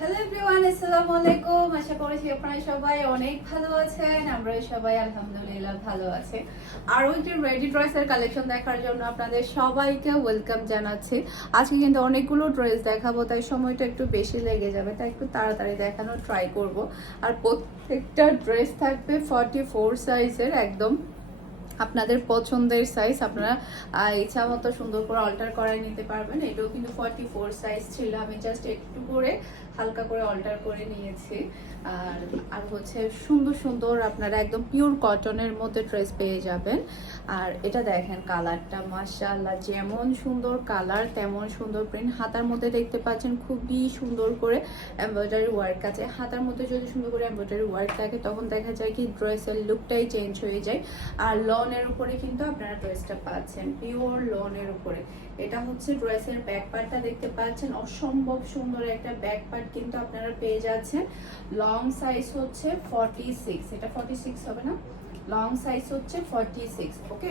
Hello everyone, আসসালামু আলাইকুম। আশা করছি আপনারা সবাই অনেক ভালো আছেন। আমরা সবাই আলহামদুলিল্লাহ ভালো আছি। আরও একটি রেডি ড্রেসের কালেকশন দেখার জন্য আপনাদের সবাইকে ওয়েলকাম জানাচ্ছি। আজকে কিন্তু অনেকগুলো ড্রেস দেখাবো, তাই সময়টা একটু বেশি লেগে যাবে, তাই একটু তাড়াতাড়ি দেখানোর ট্রাই করব। আর প্রত্যেকটা ড্রেস থাকবে 44 সাইজের, একদম আপনাদের পছন্দের সাইজ। আপনারা ইচ্ছা মতো সুন্দর করে অল্টার করাই নিতে পারবেন। এটাও কিন্তু 44 সাইজ ছিল, আমি জাস্ট একটু করে হালকা করে অল্টার করে নিয়েছি। আর হচ্ছে সুন্দর সুন্দর আপনারা একদম পিওর কটনের মধ্যে ড্রেস পেয়ে যাবেন। আর এটা দেখেন কালারটা, মাশাআল্লাহ, যেমন সুন্দর কালার তেমন সুন্দর প্রিন্ট। হাতার মধ্যে দেখতে পাচ্ছেন খুবই সুন্দর করে এমব্রয়ডারি ওয়ার্ক আছে। হাতার মধ্যে যদি সুন্দর করে এমব্রয়ডারি ওয়ার্ক থাকে তখন দেখা যায় কি ড্রেসের লুকটাই চেঞ্জ হয়ে যায়। আর লনের উপরে কিন্তু আপনারা ড্রেসটা পাচ্ছেন, পিওর লনের উপরে। এটা হচ্ছে ড্রেসের ব্যাক পার্টটা দেখতে পাচ্ছেন, অসম্ভব সুন্দর একটা ব্যাক পার্ট কিন্তু আপনারা পেয়ে যাচ্ছেন। লং সাইজ হচ্ছে 46, এটা 46 হবে না, লং সাইজ হচ্ছে 46। ওকে,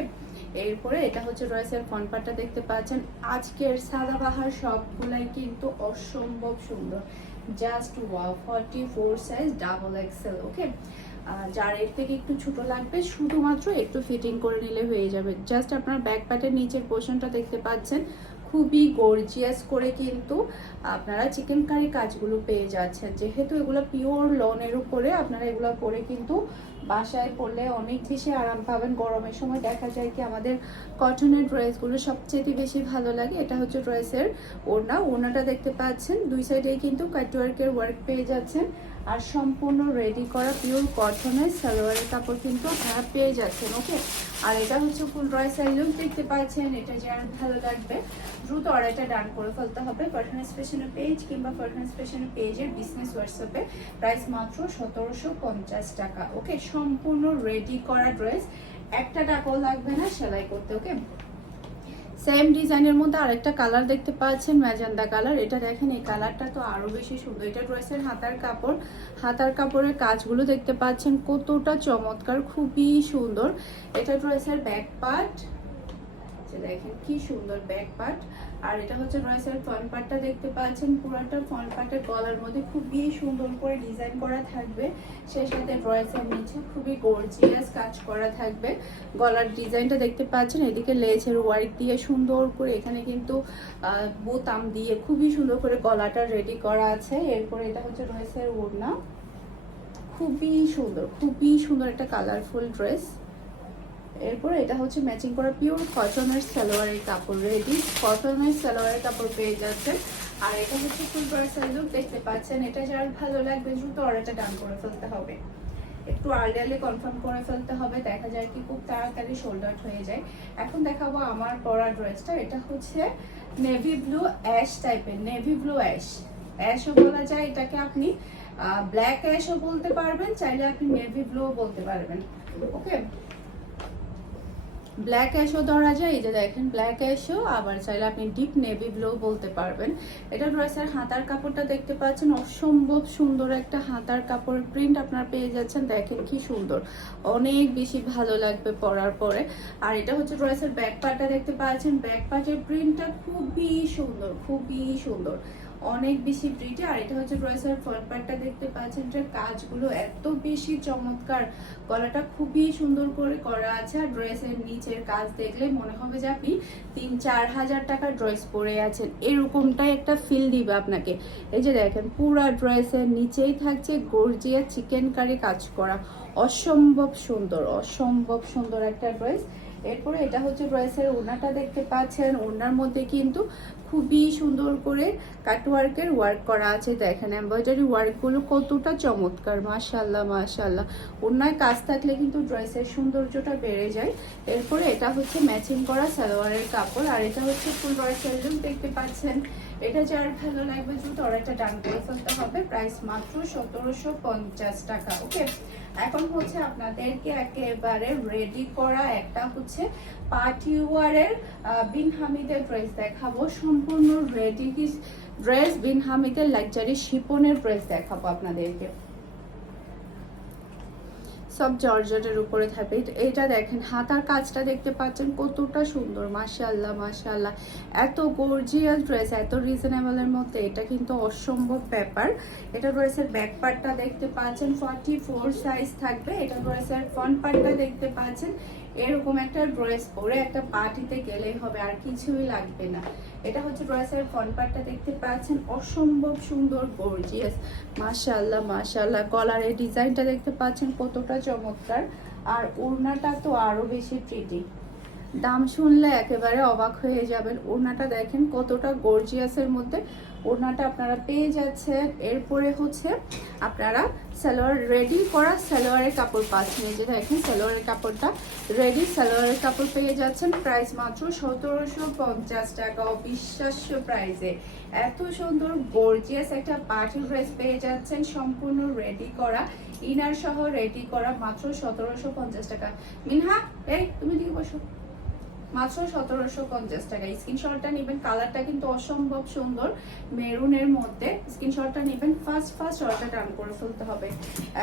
এরপরে এটা হচ্ছে ড্রেসের ফ্রন্ট পার্টটা দেখতে পাচ্ছেন। আজকের সাদাবাহার সবগুলাই কিন্তু অসম্ভব সুন্দর, just wow. 44 size, double XL. Okay, যার এর থেকে একটু ছোট লাগবে শুধুমাত্র একটু ফিটিং করে নিলে হয়ে যাবে। জাস্ট আপনার ব্যাক পার্টের নিচের পোর্শনটা দেখতে পাচ্ছেন, খুবই গর্জিয়াস করে কিন্তু আপনারা চিকেন কারি কাজগুলো পেয়ে যাচ্ছেন। যেহেতু এগুলো পিওর লনের উপরে, আপনারা এগুলো পরে কিন্তু বাসায় পরলে অনেক বেশি আরাম পাবেন। গরমের সময় দেখা যায় কি আমাদের কটনের ড্রেসগুলো সবচেয়ে বেশি ভালো লাগে। এটা হচ্ছে ড্রেসের ওড়নাটা দেখতে পাচ্ছেন, দুই সাইডেই কিন্তু কাটওয়ার্কের ওয়ার্ক পেয়ে যাচ্ছেন। আর সম্পূর্ণ রেডি করা পিওর কটনের সালোয়ারের কাপড় কিন্তু আপনারা পেয়ে যাচ্ছেন। ওকে, আর এটা হচ্ছে ফুল ড্রেসের লুক দেখতে পাচ্ছেন। এটা যার ভালো লাগবে দ্রুত অর্ডারটা ডান করে ফেলতে হবে। পার্সোনাল স্পেশাল পেজ কিংবা পার্সোনাল স্পেশাল পেজের বিজনেস হোয়াটসঅ্যাপে, প্রাইস মাত্র 1750 টাকা। ওকে, সম্পূর্ণ রেডি করা ড্রেস, একটা টাকাও লাগবে না সেলাই করতে। ওকে, সেম ডিজাইনের মধ্যে আরেকটা কালার দেখতে পাচ্ছেন, ম্যাজেন্ডা কালার। এটা দেখেন, এই কালারটা তো আরো বেশি সুন্দর। এটা ড্রেসের হাতার কাপড়, হাতার কাপড়ের কাজগুলো দেখতে পাচ্ছেন কতটা চমৎকার, খুবই সুন্দর। এটা ড্রেসের ব্যাক পার্ট, দেখেন কি সুন্দর ব্যাক পার্ট। আর এটা হচ্ছে ড্রেসের ফ্রন্ট পার্টটা দেখতে পাচ্ছেন, পুরোটা ফ্রন্ট পার্টের গলার মধ্যে খুবই সুন্দর করে ডিজাইন করা থাকবে। সেই সাথে ড্রেসের নিচে খুবই গর্জিয়াস কাজ করা থাকবে। গলার ডিজাইনটা দেখতে পাচ্ছেন, এদিকে লেজের ওয়ার্ক দিয়ে সুন্দর করে, এখানে কিন্তু বোতাম দিয়ে খুবই সুন্দর করে গলাটা রেডি করা আছে। এরপরে এটা হচ্ছে ড্রেসের ওড়না, খুবই সুন্দর, খুবই সুন্দর একটা কালারফুল ড্রেস। এরপরে এটা হচ্ছে ম্যাচিং করা পিওর কটনের সালোয়ারের কাপড়, রেডি কটনের সালোয়ারের কাপড় পেয়ে যাচ্ছে। আর এটা হচ্ছে ফুল ড্রেসের লুক দেখতে পাচ্ছেন। এটা যার ভালো লাগবে দ্রুত অর্ডারটা ডান করে ফেলতে হবে, একটু আর্লিয়ারলি কনফার্ম করে ফেলতে হবে। দেখা যায় কি খুব তাড়াতাড়ি সোল্ড আউট হয়ে যায়। এখন দেখাবো আমার পরা ড্রেসটা। এটা হচ্ছে নেভি ব্লু অ্যাশ টাইপের, নেভি ব্লু অ্যাশ, অ্যাশও বলা যায় এটাকে, আপনি ব্ল্যাক অ্যাশও বলতে পারবেন, চাইলে আপনি নেভি ব্লুও বলতে পারবেন। ওকে, ব্ল্যাক অ্যাশও ধরা যায়, এই যে দেখেন ব্ল্যাক অ্যাশও, আবার চাইলে আপনি ডিপ নেভি ব্লু বলতে পারবেন। এটা ড্রেসের হাতার কাপড়টা দেখতে পাচ্ছেন, অসম্ভব সুন্দর একটা হাতার কাপড় প্রিন্ট আপনারা পেয়ে যাচ্ছেন। দেখেন কি সুন্দর, অনেক বেশি ভালো লাগবে পরার পরে। আর এটা হচ্ছে ড্রেসের ব্যাক পার্টটা দেখতে পাচ্ছেন, ব্যাক পার্টের প্রিন্টটা খুবই সুন্দর, খুবই সুন্দর, অনেক বেশি প্রিটি। আর এটা হচ্ছে ড্রেসের ফ্রন্ট পার্টটা দেখতে পাচ্ছেন, এটার কাজগুলো এত বেশি চমৎকার, গলাটা খুবই সুন্দর করে করা আছে। আর ড্রেসের নিচের কাজ দেখলে মনে হবে যে আপনি 3-4 হাজার টাকার ড্রেস পরে আছেন, এরকমটাই একটা ফিল দিবে আপনাকে। এই যে দেখেন পুরা ড্রেসের নিচেই থাকছে গর্জিয়া চিকেন কারি কাজ করা, অসম্ভব সুন্দর, অসম্ভব সুন্দর একটা ড্রেস। এরপরে এটা হচ্ছে ড্রেসের ওড়নাটা দেখতে পাচ্ছেন, ওড়নার মধ্যে কিন্তু খুবই সুন্দর করে কাটওয়ার্কের ওয়ার্ক করা আছে। দেখেন এমব্রয়ডারি ওয়ার্কগুলো কতটা চমৎকার, মাশাআল্লাহ মাশাআল্লাহ। ওড়নায় কাজ থাকলে কিন্তু ড্রেসের সৌন্দর্যটা বেড়ে যায়। এরপরে এটা হচ্ছে ম্যাচিং করা সালোয়ারের কাপড়। আর এটা হচ্ছে ফুল ড্রেসের লুক দেখতে পাচ্ছেন। এটা যার ভালো লাগবে দ্রুত অর্ডারটা ডান করে ফেলতে হবে, প্রাইস মাত্র 1750 টাকা। ওকে, এখন হচ্ছে আপনাদেরকে একেবারে রেডি করা একটা হচ্ছে পার্টি ওয়ারের বিন হামিদের ড্রেস দেখাবো। সম্পূর্ণ রেডি ড্রেস, বিন হামিদের লাক্সারি শিপনের ড্রেস দেখাবো আপনাদেরকে। সব জর্জেটের উপরে থাকবে। এটা দেখেন হাতার কাজটা দেখতে পাচ্ছেন কতটা সুন্দর, মাশাআল্লাহ মাশাআল্লাহ। এত গর্জিয়াস ড্রেস, এত রিজনেবলের মধ্যে, এটা কিন্তু অসম্ভব ব্যাপার। এটা ড্রেসের ব্যাক পার্টটা দেখতে পাচ্ছেন 44 সাইজ থাকবে। এটা ড্রেসের ফ্রন্ট পার্টটা দেখতে পাচ্ছেন এরকম একটা ড্রেস পরে একটা পার্টিতে গেলেই হবে, আর কিছুই লাগবে না। এটা হচ্ছে ড্রেসের ফ্রন্ট পার্টটা দেখতে পাচ্ছেন অসম্ভব সুন্দর গর্জিয়াস, মাশাআল্লাহ মাশাআল্লাহ। গলার এই ডিজাইনটা দেখতে পাচ্ছেন কতটা চমৎকার, আর ওড়নাটা তো আরো বেশি প্রিটি। দাম শুনলে একেবারে অবাক হয়ে যাবেন। ওড়নাটা দেখেন কতটা গর্জিয়াসের মধ্যে ওড়নাটা আপনারা পেয়ে যাচ্ছেন। এরপরে হচ্ছে আপনারা সালোয়ার রেডি করা সালোয়ারের কাপড় পাচ্ছেন। এই যে দেখেন সালোয়ারের কাপড়টা রেডি সালোয়ারের কাপড় পেয়ে যাচ্ছেন। প্রাইস মাত্র 1750 টাকা, অবিশ্বাস্য প্রাইসে এত সুন্দর গর্জিয়াস একটা পার্টি ড্রেস পেয়ে যাচ্ছেন সম্পূর্ণ রেডি করা, ইনার সহ রেডি করা, মাত্র 1750 টাকা। মিনহা এই তুমি দিকে বসো, মাত্র 1750 টাকা। স্ক্রিনশটটা নেবেন, কালারটা কিন্তু অসম্ভব সুন্দর মেরুনের মধ্যে। স্ক্রিনশটটা নেবেন, ফার্স্ট অর্ডার ডান করে ফেলতে হবে।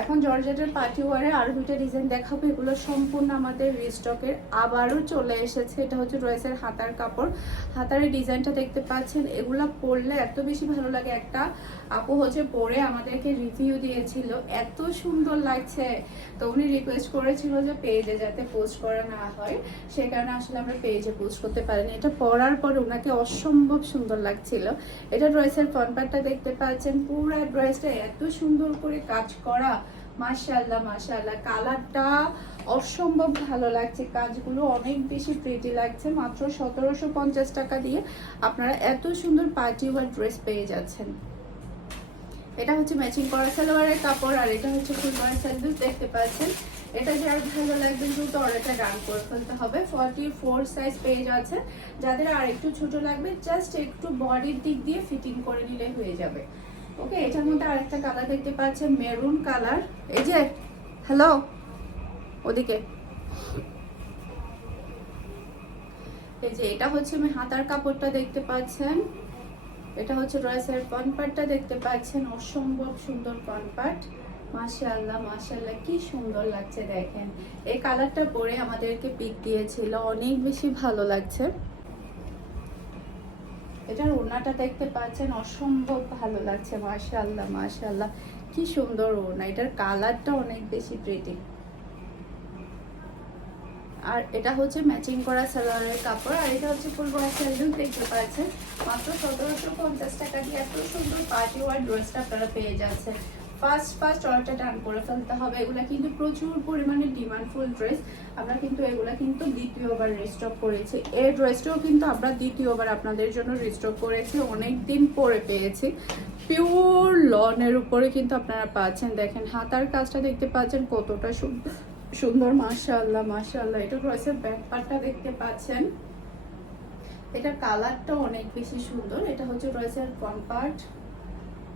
এখন জর্জেটের পার্টি ওয়ারে আরো দুটো ডিজাইন দেখাবো, এগুলো সম্পূর্ণ আমাদের রিস্টকের আবারও চলে এসেছে। এটা হচ্ছে ড্রেসের হাতার কাপড়, হাতারের ডিজাইনটা দেখতে পাচ্ছেন। এগুলা পরলে এত বেশি ভালো লাগে। একটা আপু হচ্ছে পরে আমাদেরকে রিভিউ দিয়েছিল, এত সুন্দর লাগছে, তো উনি রিকোয়েস্ট করেছিল যে পেজে যাতে পোস্ট করা না হয়, সে কারণে আসলে আমরা পেজে পোস্ট করতে পারিনি। এটা পরার পর ওনাকে অসম্ভব সুন্দর লাগছিল। এটা ড্রেসের ফ্রন্ট পার্টটা দেখতে পাচ্ছেন, পুরো ড্রেসটা এত সুন্দর করে কাজ করা, মাশাআল্লাহ মাশাআল্লাহ। কালারটা অসম্ভব ভালো লাগছে, কাজগুলো অনেক বেশি প্রিটি লাগছে। মাত্র 1750 টাকা দিয়ে আপনারা এত সুন্দর পার্টি ওয়ার ড্রেস পেয়ে যাচ্ছেন। এটা হচ্ছে ম্যাচিং করা সালোয়ারের কাপড়, আর এটা হচ্ছে ফুল করা স্যান্ডেল দেখতে পাচ্ছেন। এটা যার ভালো লাগবে দ্রুত অর্ডারটা ডান করে ফেলতে হবে। 44 সাইজ পেয়ে যাচ্ছে। যাদের আর একটু ছোট লাগবে জাস্ট একটু বডির দিক দিয়ে ফিটিং করে নিলে হয়ে যাবে। ওকে, এটার মধ্যে আরেকটা কালার দেখতে পাচ্ছেন, মেরুন কালার। এই যে হ্যালো ওদিকে, এই যে এটা হচ্ছে হাতার কাপড়টা দেখতে পাচ্ছেন। এটা হচ্ছে ড্রেসের ফ্রন্ট পার্টটা দেখতে পাচ্ছেন, অসম্ভব সুন্দর ফ্রন্ট পার্ট, মাশাআল্লাহ মাশাআল্লাহ কি সুন্দর লাগছে দেখেন। এই কালারটা পরে আমাদেরকে পিক দিয়েছিল, অনেক বেশি ভালো লাগছে। এটার ওড়নাটা দেখতে পাচ্ছেন, অসম্ভব ভালো লাগছে, মাশাআল্লাহ মাশাআল্লাহ কি সুন্দর ওড়না। এটার কালারটা অনেক বেশি প্রিটি। আর এটা হচ্ছে ম্যাচিং করা সালোয়ারের কাপড়, আর এটা হচ্ছে ফুল বড় স্যান্ডেল দেখতে পাচ্ছেন। মাত্র 1750 টাকা দিয়ে এত সুন্দর পার্টি ওয়ার ড্রেসটা আপনারা পেয়ে যাচ্ছেন। ফার্স্ট অর্ডারটা ডান করে ফেলতে হবে। এগুলা কিন্তু প্রচুর পরিমাণে ডিমান্ডফুল ড্রেস, আমরা কিন্তু এগুলা কিন্তু দ্বিতীয়বার রিস্টক করেছি। এই ড্রেসটাও কিন্তু আমরা দ্বিতীয়বার আপনাদের জন্য রিস্টক করেছি, অনেক দিন পরে পেয়েছি। পিওর লনের উপরে কিন্তু আপনারা পাচ্ছেন। দেখেন হাতার কাজটা দেখতে পাচ্ছেন কতটা সুন্দর, মাশাআল্লাহ মাশাআল্লাহ। এটা ড্রেসের ব্যাক পার্টটা দেখতে পাচ্ছেন, এটা কালারটা অনেক বেশি সুন্দর। এটা হচ্ছে ড্রেসের ফ্রন্ট পার্ট।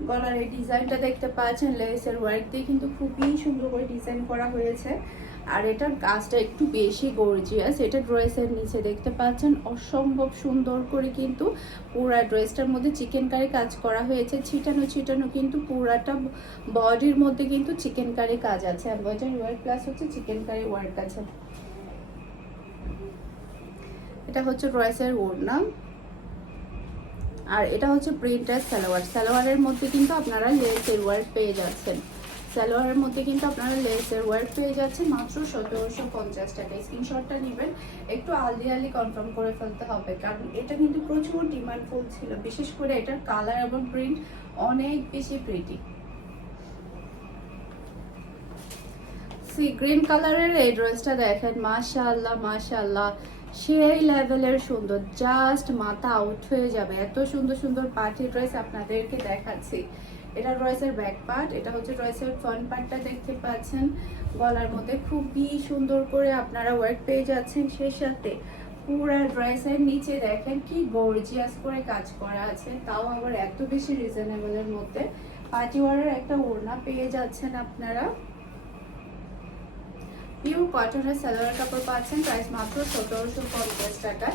গলার এই ডিজাইনটা দেখতে পাচ্ছেন, লেসের ওয়ার্ক দিয়ে কিন্তু খুবই সুন্দর করে ডিজাইন করা হয়েছে, আর এটার কাজটা একটু বেশি গর্জিয়াস। এটা ড্রেসের নিচে দেখতে পাচ্ছেন অসম্ভব সুন্দর করে কিন্তু পুরা ড্রেসটার মধ্যে চিকেন কারি কাজ করা হয়েছে, ছিটানো কিন্তু পুরাটা বডির মধ্যে কিন্তু চিকেন কারি কাজ আছে, এমব্রয়ডারি ওয়ার্ক প্লাস হচ্ছে চিকেন কারি ওয়ার্ক আছে। এটা হচ্ছে ড্রেসের ওড়না, আর এটা হচ্ছে প্রিন্টার সালোয়ার। সালোয়ারের মধ্যে কিন্তু আপনারা লেসের ওয়ার্ক পেয়ে যাচ্ছেন, সালোয়ারের মধ্যে কিন্তু আপনারা লেসের ওয়ার্ক পেয়ে যাচ্ছেন মাত্র 1750 টাকা। স্ক্রিনশটটা নেবেন, একটু আলদি কনফার্ম করে ফেলতে হবে, কারণ এটা কিন্তু প্রচুর ডিমান্ডফুল ছিল। বিশেষ করে এটার কালার এবং প্রিন্ট অনেক বেশি প্রিটি। সি গ্রিন কালারের এই ড্রেসটা দেখেন, মাশাআল্লাহ মাশাআল্লাহ সেই লেভেলের সুন্দর, জাস্ট মাথা আউট হয়ে যাবে। এত সুন্দর সুন্দর পার্টি ড্রেস আপনাদেরকে দেখাচ্ছি। এটা ড্রেসের ব্যাক পার্ট, এটা হচ্ছে ড্রেসের ফ্রন্ট পার্টটা দেখতে পাচ্ছেন। গলার মধ্যে খুবই সুন্দর করে আপনারা ওয়ার্ক পেয়ে যাচ্ছেন, সেই সাথে পুরা ড্রেসের নিচে দেখেন কি গর্জিয়াস করে কাজ করা আছে, তাও আবার এত বেশি রিজনেবলের মধ্যে। পার্টি ওয়ারের একটা ওড়না পেয়ে যাচ্ছেন আপনারা। পিওর কটনের সালোয়ার কাপড় পাচ্ছেন, প্রাইস মাত্র 1750 টাকা।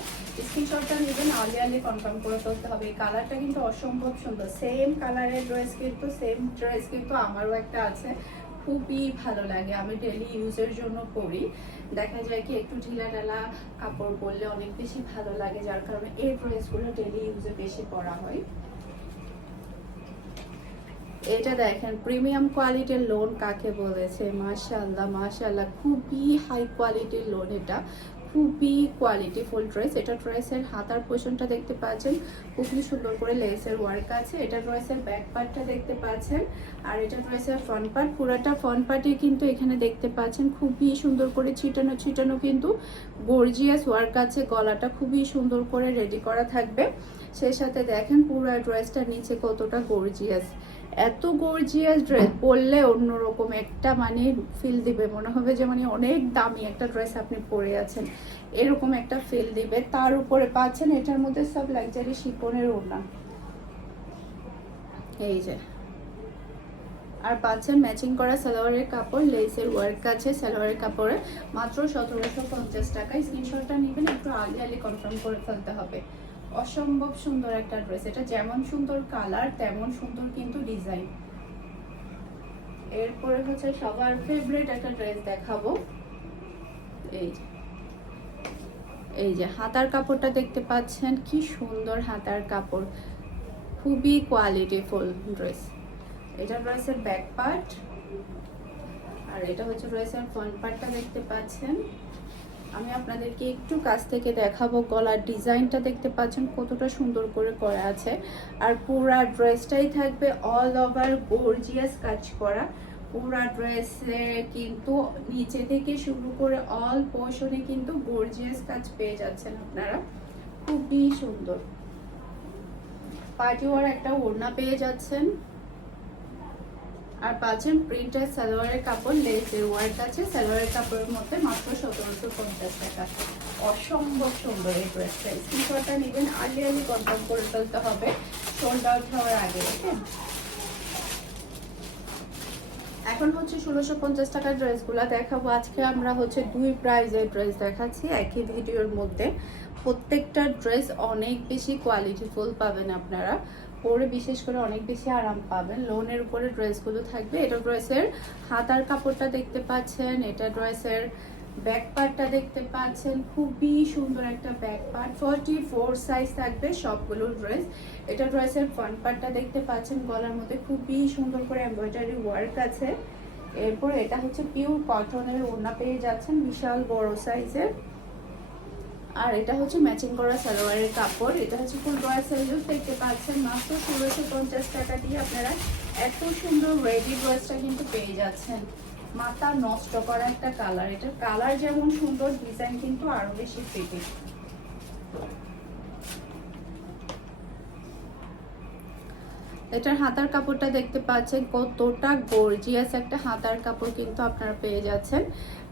স্ক্রিনশটটা নেবেন, আর্লি কনফার্ম করে ফেলতে হবে। এই কালারটা কিন্তু অসম্ভব সুন্দর, সেম কালারের ড্রেস কিন্তু আমারও একটা আছে, খুবই ভালো লাগে, আমি ডেলি ইউজের জন্য পরি। দেখা যায় কি একটু ঢিলা ঢালা কাপড় পরলে অনেক বেশি ভালো লাগে, যার কারণে এই ড্রেসগুলো ডেলি ইউজে বেশি পরা হয়। এটা দেখেন প্রিমিয়াম কোয়ালিটির লোন কাকে বলেছে, মাশাআল্লাহ মাশাআল্লাহ, খুবই হাই কোয়ালিটির লোন। এটা খুবই কোয়ালিটিফুল ড্রেস। এটা ড্রেসের হাতার পোর্শনটা দেখতে পাচ্ছেন, খুবই সুন্দর করে লেসের ওয়ার্ক আছে। এটা ড্রেসের ব্যাক পার্টটা দেখতে পাচ্ছেন, আর এটা ড্রেসের ফ্রন্ট পার্ট। পুরাটা ফ্রন্ট পার্টে কিন্তু এখানে দেখতে পাচ্ছেন খুবই সুন্দর করে ছিটানো ছিটানো কিন্তু গর্জিয়াস ওয়ার্ক আছে। গলাটা খুবই সুন্দর করে রেডি করা থাকবে। সেই সাথে দেখেন পুরো ড্রেসটার নিচে কতটা গর্জিয়াস। এত গর্জিয়াস ড্রেস পরলে অন্যরকম একটা মানে ফিল দিবে, মনে হবে যে মানে অনেক দামি একটা ড্রেস আপনি পরে আছেন, এরকম একটা ফিল দিবে। তার উপরে পাচ্ছেন এটার মধ্যে সব লাক্সারি শিফনের ওড়না, এই যে, আর পাচ্ছেন ম্যাচিং করা সালোয়ারের কাপড়, লেসের ওয়ার্ক আছে সালোয়ারের কাপড়ে। মাত্র 1750 টাকায়। স্ক্রিনশটটা নেবেন, একটু আগে আগে কনফার্ম করে ফেলতে হবে। অসম্ভব সুন্দর একটা ড্রেস। এটা যেমন সুন্দর কালার তেমন সুন্দর কিন্তু ডিজাইন। এরপরে হচ্ছে সবার ফেভারিট একটা ড্রেস দেখাবো। এই যে হাতার কাপড়টা দেখতে পাচ্ছেন, কি সুন্দর হাতার কাপড়, খুবই কোয়ালিটিফুল ড্রেস। এটা ড্রেসের ব্যাক পার্ট, আর এটা হচ্ছে ড্রেসের ফ্রন্ট পার্টটা দেখতে পাচ্ছেন। আমি আপনাদেরকে একটু কাছ থেকে দেখাবো। গলার ডিজাইনটা দেখতে পাচ্ছেন কতটা সুন্দর করে করা আছে, আর পুরা ড্রেসটাই থাকবে অল ওভার গর্জিয়াস কাজ করা। পুরা ড্রেসে কিন্তু নিচে থেকে শুরু করে অল পোর্শনে কিন্তু গর্জিয়াস কাজ পেয়ে যাচ্ছেন আপনারা, খুবই সুন্দর। পার্টি ওয়ার একটা ওড়না পেয়ে যাচ্ছেন, আর পাচ্ছেন প্রিন্টের সালোয়ারের কাপড়, লেসের ওয়ার্ক আছে সালোয়ারের কাপড়ের মধ্যে। মাত্র 1750 টাকা। অসম্ভব সুন্দর এই ড্রেসটা। স্ক্রিনশটটা নেবেন, আর্লি আর্লি কনফার্ম করে ফেলতে হবে সোল্ড আউট হওয়ার আগে। ওকে, এখন হচ্ছে 1650 টাকার ড্রেসগুলো দেখাবো। আজকে আমরা হচ্ছে দুই প্রাইজের ড্রেস দেখাচ্ছি একই ভিডিওর মধ্যে। প্রত্যেকটা ড্রেস অনেক বেশি কোয়ালিটিফুল পাবেন আপনারা, পরে বিশেষ করে অনেক বেশি আরাম পাবেন। লোনের উপরে ড্রেসগুলো থাকবে। এটা ড্রেসের হাতার কাপড়টা দেখতে পাচ্ছেন, এটা ড্রেসের ব্যাক পার্টটা দেখতে পাচ্ছেন, খুবই সুন্দর একটা ব্যাক পার্ট। 44 সাইজ থাকবে সবগুলো ড্রেস। এটা ড্রেসের ফ্রন্ট পার্টটা দেখতে পাচ্ছেন, গলার মধ্যে খুবই সুন্দর করে এমব্রয়ডারি ওয়ার্ক আছে। এরপর এটা হচ্ছে পিওর কটনের ওড়না পেয়ে যাচ্ছেন, বিশাল বড় সাইজের। আর এটা হচ্ছে ম্যাচিং করা সালোয়ারের কাপড়। এটা হচ্ছে ফুল ড্রেসের লুক দেখতে পাচ্ছেন। মাত্র 1650 টাকা দিয়ে আপনারা এত সুন্দর রেডি ড্রেসটা কিন্তু পেয়ে যাচ্ছেন। মাথা নষ্ট করা একটা কালার। এটার কালার যেমন সুন্দর, ডিজাইন কিন্তু আরো বেশি প্রিটি। এটার হাতার কাপড়টা দেখতে পাচ্ছেন কতটা গর্জিয়াস একটা হাতার কাপড় কিন্তু আপনারা পেয়ে যাচ্ছেন।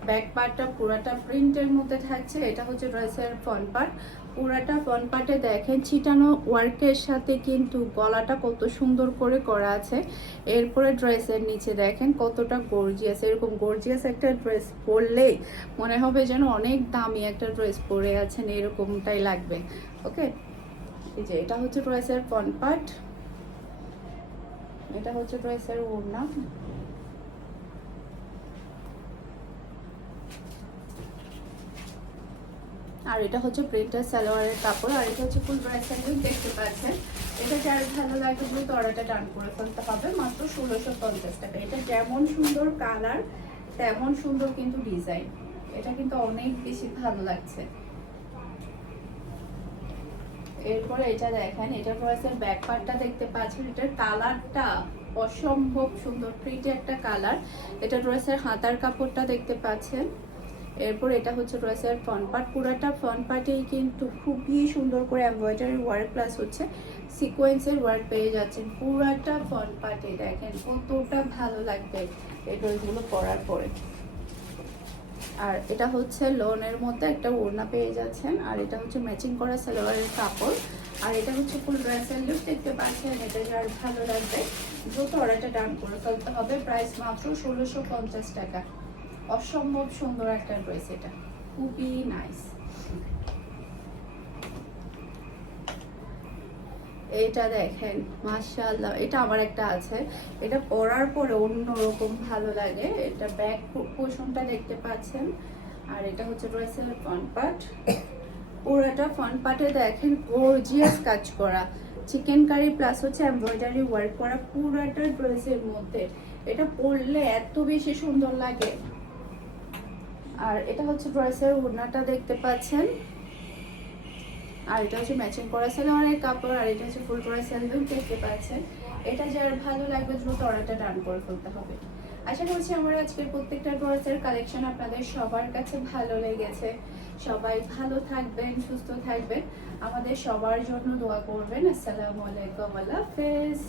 ব্যাক পার্টটা পুরাটা প্রিন্টের মধ্যে থাকছে। এটা হচ্ছে ড্রেসের ফ্রন্ট পার্ট। পুরাটা ফ্রন্ট পার্টে দেখেন ছিটানো ওয়ার্কের সাথে কিন্তু গলাটা কত সুন্দর করে করা আছে। এরপরে ড্রেসের নিচে দেখেন কতটা গর্জিয়াস। এরকম গর্জিয়াস একটা ড্রেস পরলেই মনে হবে যেন অনেক দামি একটা ড্রেস পরে আছেন, এরকমটাই লাগবে। ওকে, এই যে এটা হচ্ছে ড্রেসের ফ্রন্ট পার্ট, এটা হচ্ছে ড্রেসের ওড়না। আর এটা হচ্ছে প্রিন্টার সালোয়ারের কাপড়, আর এটা হচ্ছে ফুল ড্রেসের লুক দেখতে পাচ্ছেন। এটা যার ভালো লাগে দ্রুত অর্ডারটা ডান করে ফেলতে হবে। মাত্র 1650 টাকা। এটা যেমন সুন্দর কালার তেমন সুন্দর কিন্তু ডিজাইন। এটা কিন্তু অনেক বেশি ভালো লাগছে। এরপরে এটা দেখেন, এটা ড্রেসের ব্যাক পার্টটা দেখতে পাচ্ছেন। এটার কালারটা অসম্ভব সুন্দর, প্রিটি একটা কালার। এটা ড্রেসের হাতার কাপড়টা দেখতে পাচ্ছেন। এরপর এটা হচ্ছে ড্রেসের ফ্রন্ট পার্ট। পুরাটা ফ্রন্ট পার্টেই কিন্তু খুবই সুন্দর করে এমব্রয়ডারি ওয়ার্ক প্লাস হচ্ছে সিকোয়েন্সের ওয়ার্ক পেয়ে যাচ্ছেন পুরাটা ফ্রন্ট পার্টে। দেখেন কতটা ভালো লাগবে এই ড্রেসগুলো পরার পরে। আর এটা হচ্ছে লোনের মধ্যে একটা ওড়না পেয়ে যাচ্ছেন, আর এটা হচ্ছে ম্যাচিং করা সালোয়ারের কাপড়। আর এটা হচ্ছে ফুল ড্রেসের লুক দেখতে পাচ্ছেন। এটা যার ভালো লাগবে দ্রুত অর্ডারটা ডান করে ফেলতে হবে। প্রাইস মাত্র 1650 টাকা। অসম্ভব সুন্দর একটা ড্রেস, এটা খুবই নাইস। এটা দেখেন মাশাআল্লাহ, এটা আমার একটা আছে, এটা পরার পরে অন্যরকম ভালো লাগে। এটা ব্যাক পোর্শনটা দেখতে পাচ্ছেন, আর এটা হচ্ছে ড্রেসের ফ্রন্ট পার্ট। পুরোটা ফ্রন্ট পার্টে দেখেন গর্জিয়াস কাজ করা, চিকেন কারি প্লাস হচ্ছে এমব্রয়ডারি ওয়ার্ক করা পুরোটা ড্রেসের মধ্যে। এটা পরলে এত বেশি সুন্দর লাগে। আর এটা হচ্ছে ড্রেসের ওড়নাটা দেখতে পাচ্ছেন, আর এটা হচ্ছে ম্যাচিং করা সালোয়ারের কাপড়, আর এটা হচ্ছে ফুল করা সালোয়ার দেখতে পাচ্ছেন। এটা যার ভালো লাগবে দ্রুত অর্ডারটা ডান করে ফেলতে হবে। আশা করছি আমার আজকের প্রত্যেকটা ড্রেসের কালেকশন আপনাদের সবার কাছে ভালো লেগেছে। সবাই ভালো থাকবেন, সুস্থ থাকবেন, আমাদের সবার জন্য দোয়া করবেন। আসসালামু আলাইকুম, আল্লাহ হাফেজ।